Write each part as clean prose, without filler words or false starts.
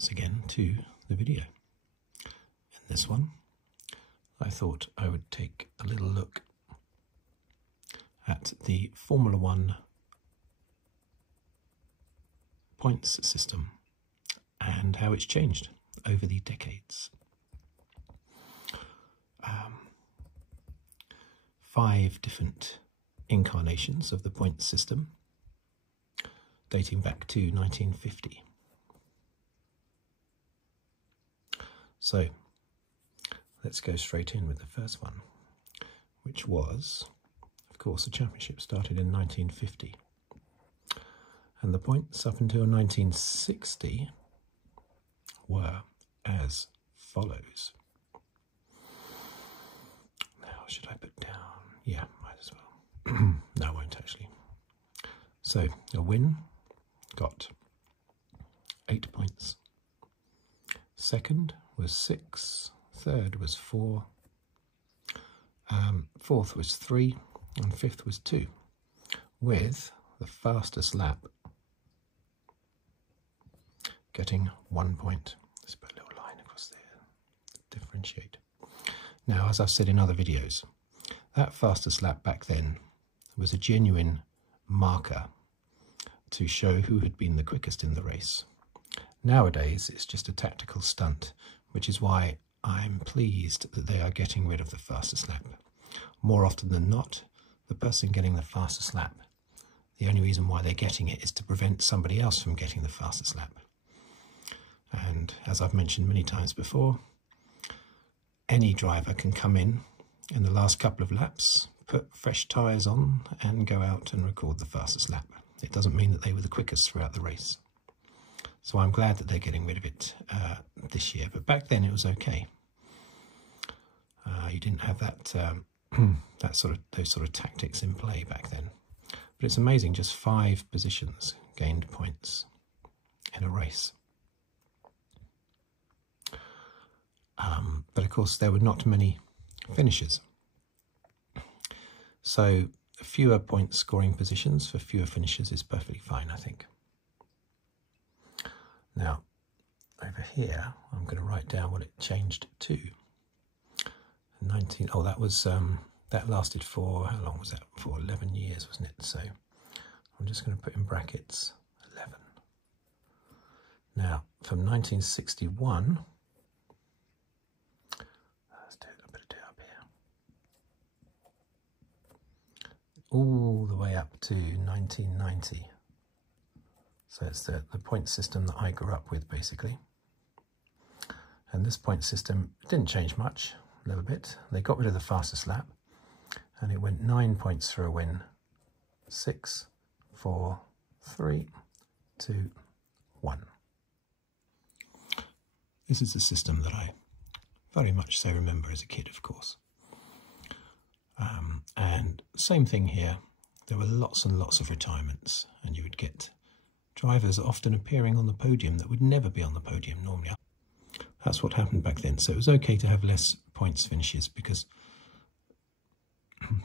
once again to the video. In this one, I thought I would take a little look at the Formula One points system and how it's changed over the decades. 5 different incarnations of the points system dating back to 1950. So let's go straight in with the first one, which was, of course, the championship started in 1950. And the points up until 1960 were as follows. Now, should I put down? Yeah, might as well. No, I won't actually. So, a win got 8 points. Second was 6. Third was 4. Fourth was 3. And fifth was 2. With the fastest lap getting 1 point. Let's put a little line across there to differentiate. Now, as I've said in other videos, that fastest lap back then was a genuine marker to show who had been the quickest in the race. Nowadays, it's just a tactical stunt, which is why I'm pleased that they are getting rid of the fastest lap. More often than not, the person getting the fastest lap, the only reason why they're getting it is to prevent somebody else from getting the fastest lap. And as I've mentioned many times before, any driver can come in the last couple of laps, put fresh tyres on and go out and record the fastest lap. It doesn't mean that they were the quickest throughout the race. So I'm glad that they're getting rid of it this year. But back then it was okay. You didn't have that those sort of tactics in play back then. But it's amazing, just 5 positions gained points in a race. But of course there were not many finishes. So fewer point scoring positions for fewer finishes is perfectly fine, I think. Now, over here, I'm going to write down what it changed to. 19. Oh, that was that lasted for, how long was that? For 11 years, wasn't it? So I'm just going to put in brackets 11. Now, from 1961. All the way up to 1990. So it's the point system that I grew up with, basically. And this point system didn't change much, a little bit. They got rid of the fastest lap, and it went 9 points for a win. 6, 4, 3, 2, 1. This is the system that I very much so remember as a kid, of course. And same thing here, there were lots and lots of retirements, and you would get drivers often appearing on the podium that would never be on the podium normally. That's what happened back then. So it was okay to have less points finishes, because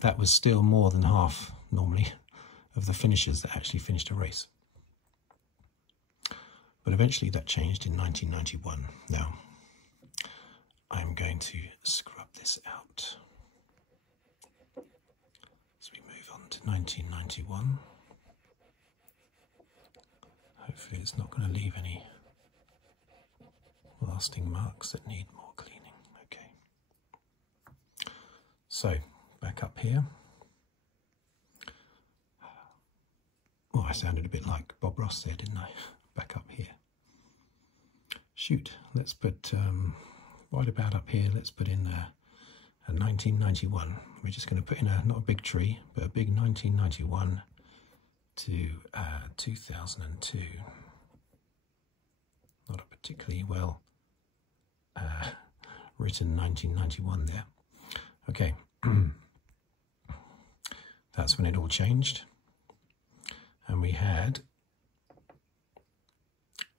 that was still more than half normally of the finishers that actually finished a race. But eventually that changed in 1991. Now I'm going to scrub this out. As we move on to 1991, hopefully it's not going to leave any lasting marks that need more cleaning. Okay. So, back up here. Oh, I sounded a bit like Bob Ross there, didn't I? Back up here. Shoot, let's put, right about up here, let's put in a 1991. We're just going to put in not a big tree, but a big 1991 to 2002. Not a particularly well written 1991 there. Okay, that's when it all changed. And we had,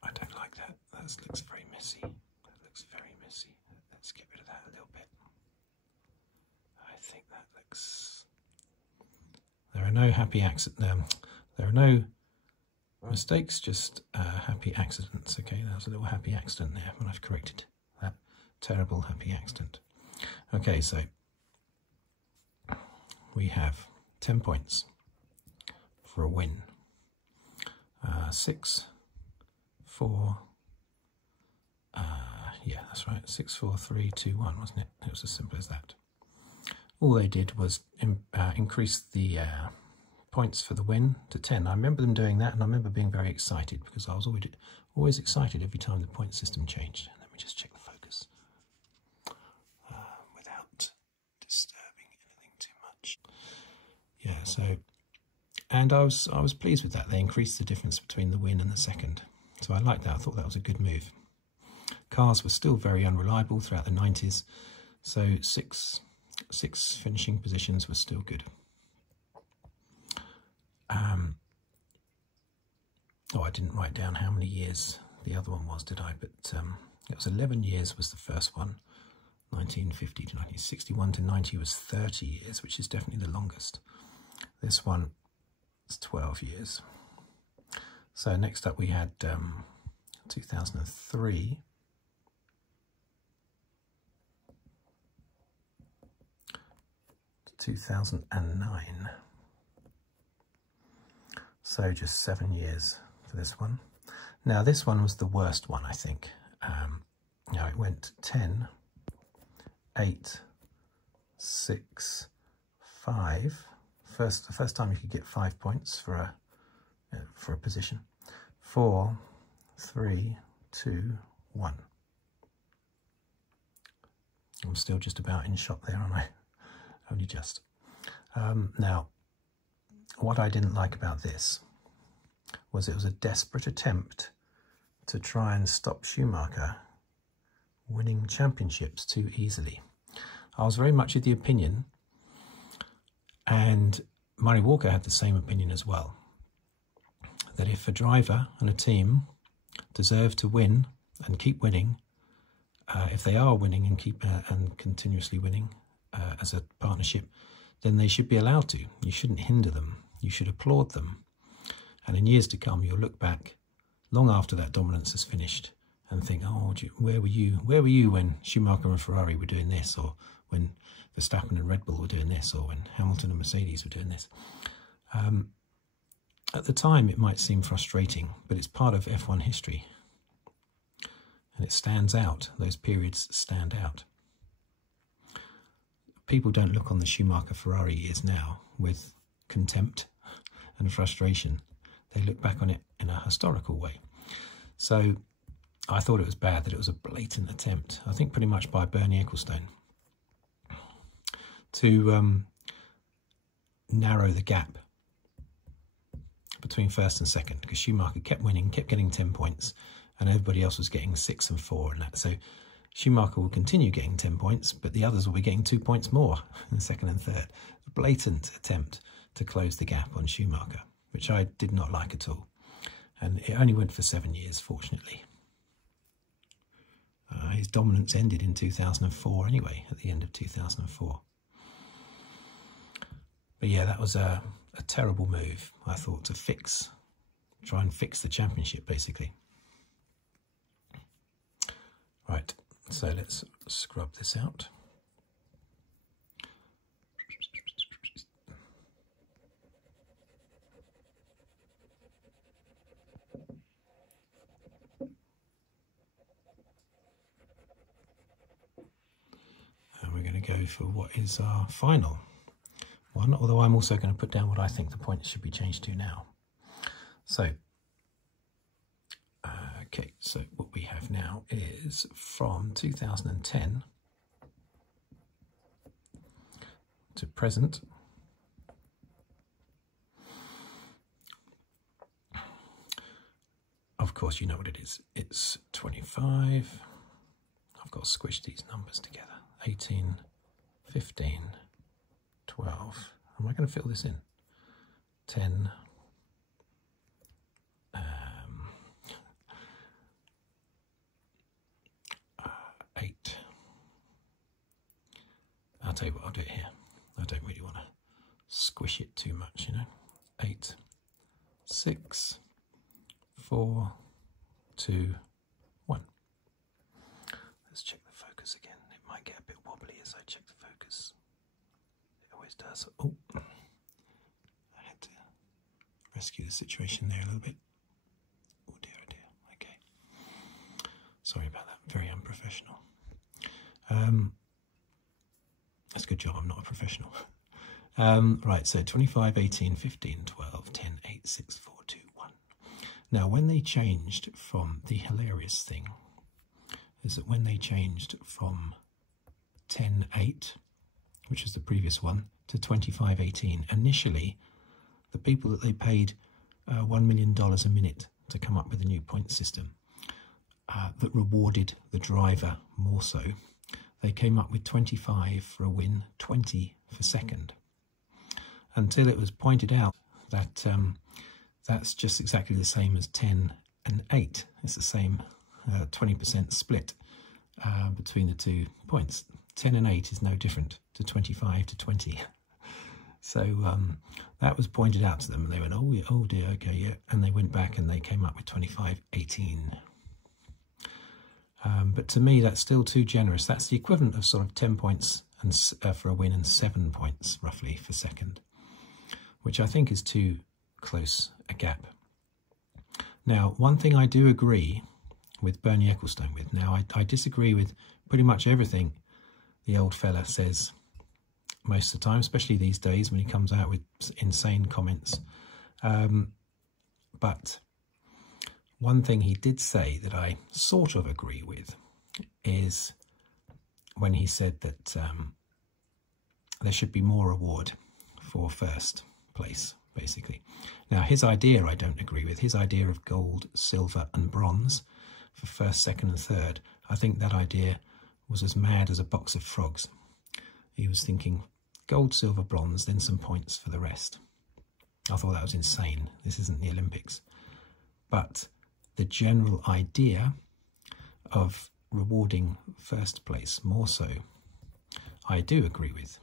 I don't like that, that looks very messy. That looks very messy. Let's get rid of that a little bit. I think that looks, there are no happy accidents, there are no Mistakes, just happy accidents. Okay, that was a little happy accident there when I've corrected that terrible happy accident. Okay, so we have 10 points for a win. 6, 4, yeah, that's right, 6, 4, 3, 2, 1, wasn't it? It was as simple as that. All they did was increase the points for the win to 10. I remember them doing that, and I remember being very excited because I was always excited every time the point system changed. Let me just check the focus without disturbing anything too much. Yeah, so, and I was pleased with that. They increased the difference between the win and the second, so I liked that. I thought that was a good move. Cars were still very unreliable throughout the 90s, so six finishing positions was still good. Oh, I didn't write down how many years the other one was, did I? But it was 11 years was the first one. 1950 to 1961 to 90 was 30 years, which is definitely the longest. This one is 12 years. So next up we had 2003. To 2009. So just 7 years for this one. Now this one was the worst one, I think. Now it went 10, 8, 6, 5. The first time you could get 5 points for a position. 4, 3, 2, 1. I'm still just about in shot there, aren't I? Only just. Now, what I didn't like about this was it was a desperate attempt to try and stop Schumacher winning championships too easily. I was very much of the opinion, and Murray Walker had the same opinion as well, that if a driver and a team deserve to win and keep winning, if they are winning and keep and continuously winning as a partnership, then they should be allowed to. You shouldn't hinder them. You should applaud them. And in years to come, you'll look back long after that dominance has finished and think, oh, where were you? Where were you when Schumacher and Ferrari were doing this, or when Verstappen and Red Bull were doing this, or when Hamilton and Mercedes were doing this? At the time, it might seem frustrating, but it's part of F1 history. And it stands out. Those periods stand out. People don't look on the Schumacher-Ferrari years now with contempt and frustration. They look back on it in a historical way. So I thought it was bad that it was a blatant attempt, I think pretty much by Bernie Ecclestone, to narrow the gap between first and second, because Schumacher kept winning, kept getting 10 points, and everybody else was getting 6 and 4 and that. So Schumacher will continue getting 10 points, but the others will be getting 2 points more in second and third. A blatant attempt to close the gap on Schumacher, which I did not like at all. And it only went for 7 years, fortunately. His dominance ended in 2004 anyway, at the end of 2004. But yeah, that was a terrible move, I thought, to try and fix the championship, basically. Right. So let's scrub this out. And we're going to go for what is our final one, although I'm also going to put down what I think the points should be changed to now. So okay, so what we have now is from 2010 to present. Of course, you know what it is. It's 25. I've got to squish these numbers together. 18, 15, 12. Am I going to fill this in? 10. 8. I'll tell you what, I'll do it here. I don't really want to squish it too much, you know. 8, 6, 4, 2, 1. Let's check the focus again. It might get a bit wobbly as I check the focus. It always does. Oh, I had to rescue the situation there a little bit. Oh dear, oh dear. Okay. Sorry about that. Very unprofessional. That's a good job I'm not a professional. Right, so 25, 18, 15, 12, 10, 8, 6, 4, 2, 1. Now, when they changed from, the hilarious thing is that when they changed from 10, 8, which was the previous one, to 25, 18, initially, the people that they paid $1 million a minute to come up with a new point system that rewarded the driver more so, they came up with 25 for a win, 20 for second. Until it was pointed out that that's just exactly the same as 10 and 8. It's the same 20% split between the 2 points. 10 and 8 is no different to 25 to 20. So that was pointed out to them, and they went, oh dear, okay, yeah. And they went back and they came up with 25, 18. But to me, that's still too generous. That's the equivalent of sort of 10 points and, for a win and 7 points, roughly, for second, which I think is too close a gap. Now, one thing I do agree with Bernie Ecclestone with, now I disagree with pretty much everything the old fella says most of the time, especially these days when he comes out with insane comments. But one thing he did say that I sort of agree with is when he said that there should be more reward for first place, basically. Now, his idea I don't agree with. His idea of gold, silver and bronze for first, second and third, I think that idea was as mad as a box of frogs. He was thinking gold, silver, bronze, then some points for the rest. I thought that was insane. This isn't the Olympics. But the general idea of rewarding first place more so, I do agree with.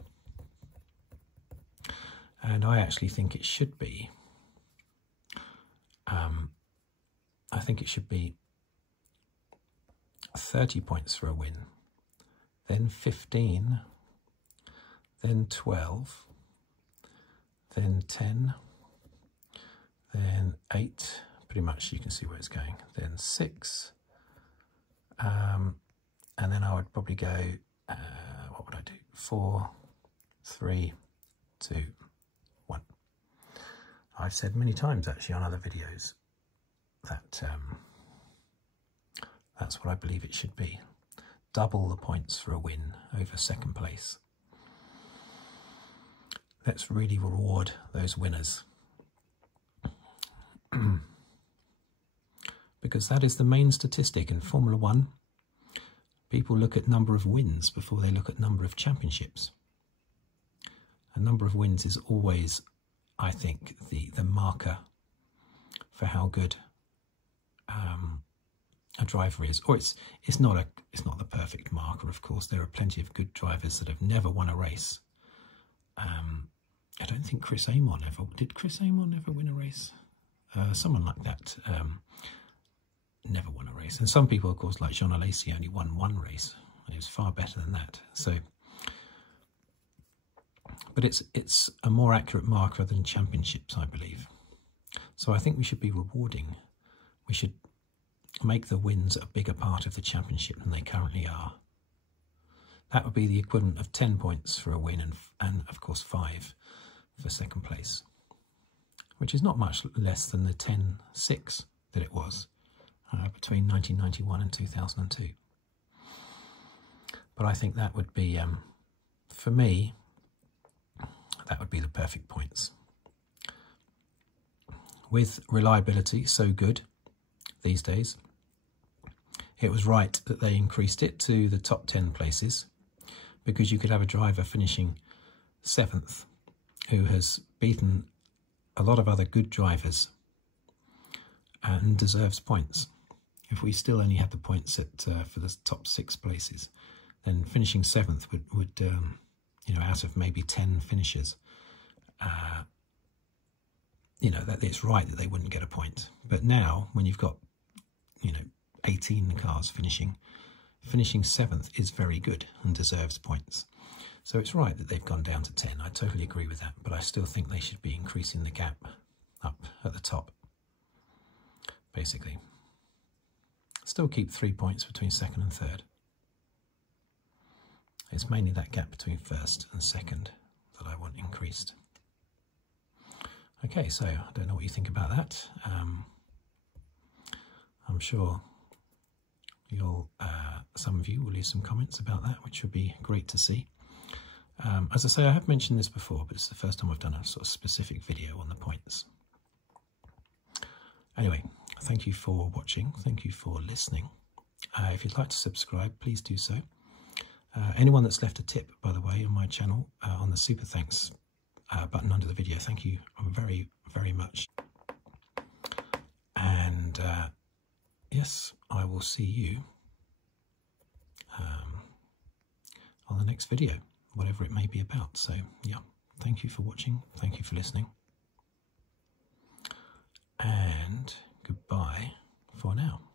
And I actually think it should be, I think it should be 30 points for a win, then 15, then 12, then 10, then 8, pretty much you can see where it's going, then 6, and then I would probably go, what would I do, 4, 3, 2, 1. I've said many times actually on other videos that that's what I believe it should be. Double the points for a win over second place. Let's really reward those winners. Because that is the main statistic in Formula One. People look at number of wins before they look at number of championships. A number of wins is always, I think, the marker for how good a driver is. Or it's not the perfect marker, of course. There are plenty of good drivers that have never won a race. I don't think Chris Amon ever... Did Chris Amon ever win a race? Someone like that never won a race. And some people, of course, like Jean Alesi, only won one race. And he was far better than that. So... But it's a more accurate marker than championships, I believe. So I think we should be rewarding. We should make the wins a bigger part of the championship than they currently are. That would be the equivalent of 10 points for a win and of course 5 for second place, which is not much less than the 10-6 that it was between 1991 and 2002. But I think that would be, for me, that would be the perfect points. With reliability so good these days, it was right that they increased it to the top 10 places, because you could have a driver finishing 7th who has beaten a lot of other good drivers and deserves points. If we still only had the points for the top 6 places, then finishing 7th would you know, out of maybe 10 finishers, you know, that it's right that they wouldn't get a point. But now, when you've got, you know, 18 cars finishing 7th is very good and deserves points. So it's right that they've gone down to 10. I totally agree with that, but I still think they should be increasing the gap up at the top, basically. Still keep 3 points between 2nd and 3rd. It's mainly that gap between 1st and 2nd that I want increased. Okay, so I don't know what you think about that. I'm sure some of you will leave some comments about that, which would be great to see. As I say, I have mentioned this before, but it's the first time I've done a sort of specific video on the points. Anyway, thank you for watching. Thank you for listening. If you'd like to subscribe, please do so. Anyone that's left a tip, by the way, on my channel, on the super thanks button under the video, thank you very, very much. And yes, I will see you on the next video, whatever it may be about. So yeah, thank you for watching, thank you for listening, and goodbye for now.